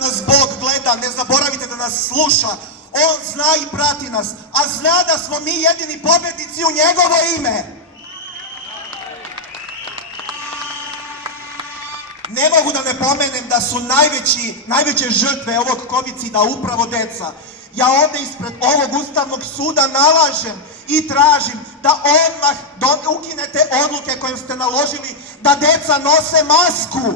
nas Bog gleda, ne zaboravite da nas sluša. On zna i prati nas, a zna da smo mi jedini pobednici u njegovo ime. Ne mogu da ne pomenem da su najveće žrtve ovog kovicida upravo deca. Ja ovde ispred ovog Ustavnog suda nalažem i tražim da odmah ukinete odluke kojim ste naložili da deca nose masku.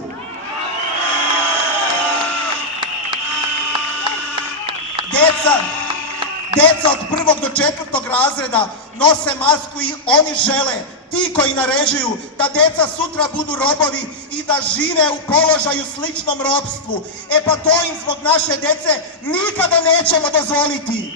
Deca od 1. do 4. razreda nose masku i oni žele, ti koji naređuju, da deca sutra budu robovi i da žive u položaju sličnom ropstvu. E pa to im zbog naše dece nikada nećemo dozvoliti.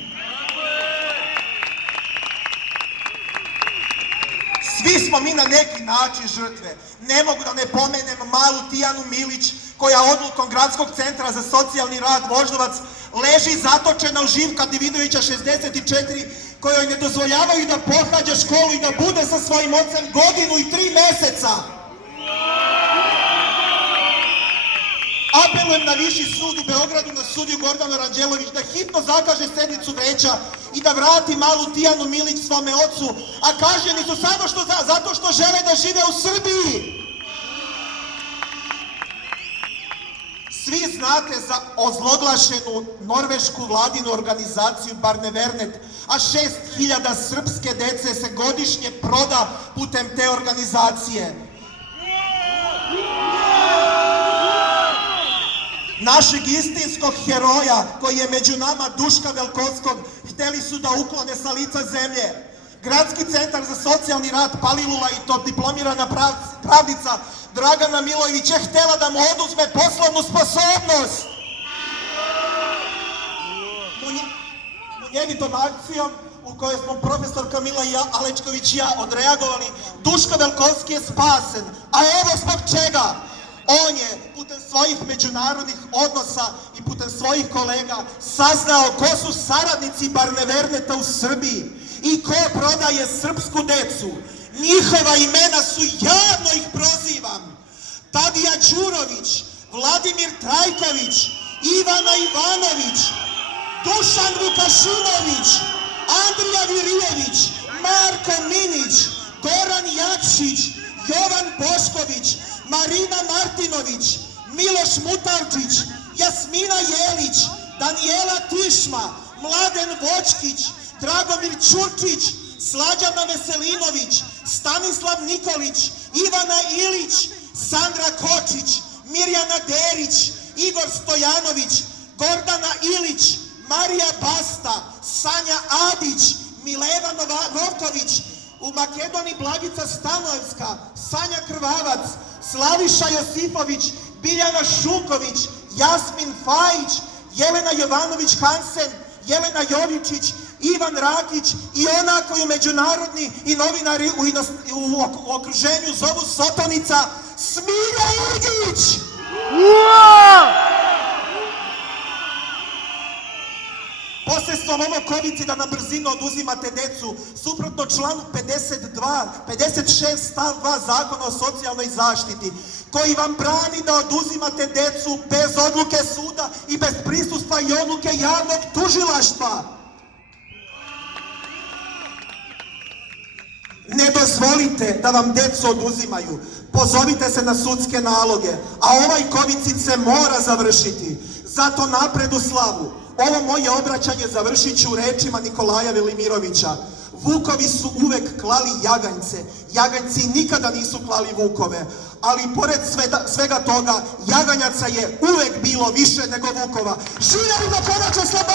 Svi smo mi na neki način žrtve. Ne mogu da ne pomenem malu Tijanu Milić, koja odlukom Gradskog centra za socijalni rad Voždovac leži zatočena u Živka Dividovića 64, kojoj ne dozvoljavaju da pohađa školu i da bude sa svojim ocem 1 godinu i 3 meseca. Apelujem na Viši sud u Beogradu, na sudiju Gordanu Ranđelović, da hitno zakaže sednicu veća i da vrati malu Tijanu Milić svome ocu, a kažnjeni su samo zato što žele da žive u Srbiji. Svi znate za ozloglašenu norvešku vladinu organizaciju Barnevernet, a 6.000 srpske dece se godišnje proda putem te organizacije. Našeg istinskog heroja, koji je među nama, Duška Velkovskog, hteli su da uklone sa lica zemlje. Gradski centar za socijalni rad Palilula i to diplomirana pravnica Dragana Milojević je htela da mu oduzme poslovnu sposobnost. Munjevitom akcijom u kojoj smo profesor Kamila Alečković i ja odreagovali, Duško Velkovski je spasen. A evo zbog čega. On je putem svojih međunarodnih odnosa i putem svojih kolega saznao ko su saradnici Barneverneta u Srbiji i ko prodaje srpsku decu. Njihova imena su, javno ih prozivam: Tadija Đurović, Vladimir Trajković, Ivana Ivanović, Dušan Vukašinović, Andrija Virijević, Marko Minić, Goran Jakšić, Jovan Bošković, Marina Martinović, Miloš Mutavčić, Jasmina Jelić, Danijela Tišma, Mladen Vočkić, Dragomir Ćurčić, Slađana Veselinović, Stanislav Nikolić, Ivana Ilić, Sandra Kočić, Mirjana Derić, Igor Stojanović, Gordana Ilić, Marija Basta, Sanja Adić, Mileva Novković, u Makedoniji Blagica Stanojevska, Sanja Krvavac, Slaviša Josipović, Biljana Šuković, Jasmin Fajić, Jelena Jovanović-Hansen, Jelena Jovičić, Ivan Rakić i ona koju međunarodni i novinari u okruženju zovu Sotonica, Smilja Irgić! Posredstvom ovog kovicida na brzinu oduzimate decu, suprotno članu 56 stav 2 Zakona o socijalnoj zaštiti, koji vam brani da oduzimate decu bez odluke suda i bez prisustva i odluke javnog tužilaštva. Ne dozvolite da vam decu oduzimaju. Pozovite se na sudske naloge, a ovaj kovicid se mora završiti. Zato napred u slavu. Ovo moje obraćanje završit ću rečima Nikolaja Velimirovića. Vukovi su uvek klali jaganjce. Jaganjci nikada nisu klali vukove. Ali pored svega toga, jaganjaca je uvek bilo više nego vukova. Živjeli do konačne slobode!